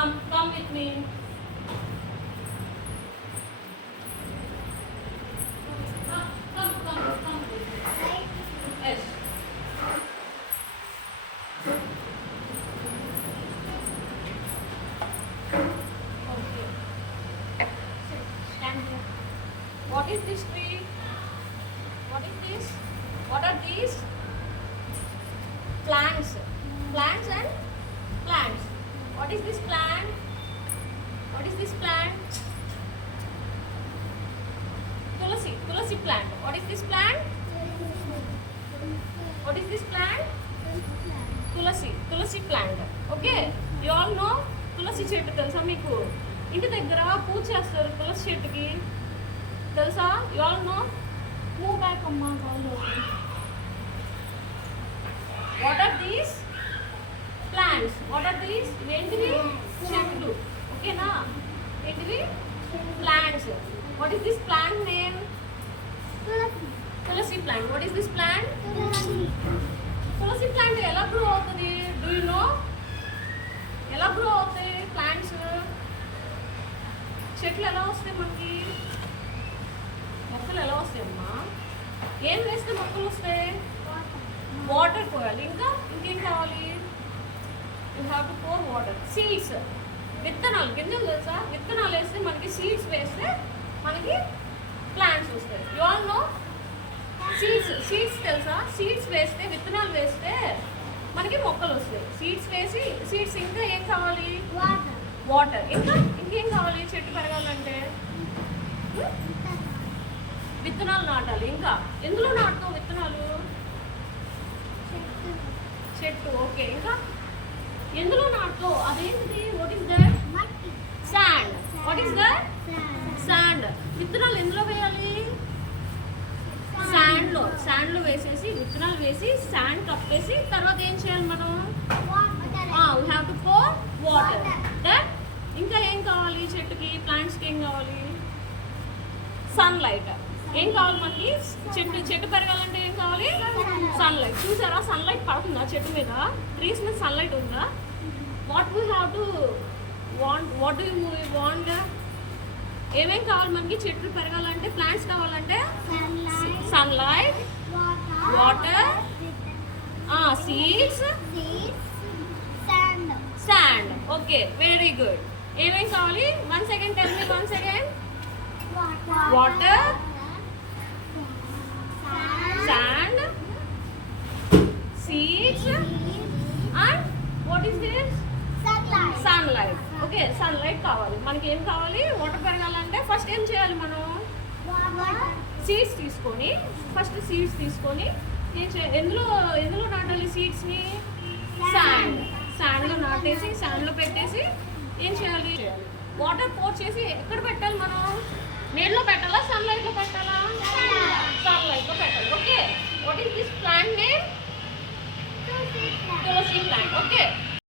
Come with me. Come with me. Yes. Okay. Stand here. What is this tree? What is this? What are these? Plants. Plants and plants. What is this plant? What is this plant? Tulasi plant. What is this plant? What is this plant? Tulasi plant. Okay. You all know తులసి చెట్టు తెలుసా మీకు? ఇంటి దగ్గర పూజ చేస్తారు తులసి చెట్టుకి తెలుసా? You all know? Move back అమ్మా వాళ్ళు. What are these? Plants. What are these? ఏంటివి? చెట్లు. ఓకేనా? ఏంటివి? Plants. What is this plant name? Tulasi plant. What is this plant? Tulasi plant ఎలా గ్రో అవుతుంది? Do you know? ఎలా గ్రో అవుతాయి ప్లాంట్స్? చెట్లు ఎలా వస్తాయి మనకి? మొక్కలు ఎలా వస్తాయి అమ్మా? ఏం వేస్తే మొక్కలు వస్తాయి? వాటర్ పోయాలి. ఇంకేం కావాలి? You have to pour water. Seeds, విత్తనాలు, గింజలు తెలుసా? విత్తనాలు వేస్తే మనకి సీడ్స్ వేస్తే మనకి ప్లాంట్స్ వస్తాయి. యు ఆల్ నో సీడ్స్ తెలుసా? సీడ్స్ వేస్తే, విత్తనాలు వేస్తే మనకి మొక్కలు వస్తాయి. సీడ్స్ ఇంకా ఏం కావాలి? వాటర్. ఇంకేం కావాలి చెట్టు పెరగాలంటే? విత్తనాలు నాటాలి. ఇంకా ఎందులో నాటుతావు విత్తనాలు? చెట్టు. ఓకే. ఇంకా ఎందులో నాటుతావు? అదేంటిది? What is that? Sand. What is that? Sand. విత్తనాలు ఎందులో వేయాలి? శాండ్లో వేసేసి విత్తనాలు వేసి శాండ్ కప్పేసి తర్వాత ఏం చేయాలి మనం? We have to pour water. That. ఇంకా ఏం కావాలి చెట్టుకి? ప్లాంట్స్కి ఏం కావాలి? సన్లైట్. ఏం కావాలి మనకి? చెట్టు పెరగాలంటే ఏం కావాలి? సన్లైట్. చూసారా సన్లైట్ పడుతుందా చెట్టు మీద? ట్రీస్ మీద సన్లైట్ ఉందా? What we have to what do you want? ఏమేం కావాలి మనకి చెట్లు పెరగాలంటే, ప్లాంట్స్ కావాలంటే? Sunlight, water, seeds, sand. Okay, very good. ఏమేం కావాలి? One second tell me. One second. Water, sand, seeds, and what is this? Sunlight. Okay, sunlight కావాలి. మనకి ఏం కావాలి? వాటర్ పెరగాలంటే ఫస్ట్ ఏం చేయాలి మనం? సీడ్స్ తీసుకొని ఎందులో నాటాలి సీడ్స్ని? శాండ్లో నాటేసి శాండ్లో పెట్టేసి ఏం చేయాలి? వాటర్ పోర్ చేసి ఎక్కడ పెట్టాలి మనం? నీళ్ళలో పెట్టాలా? సన్లైట్లో పెట్టాలా?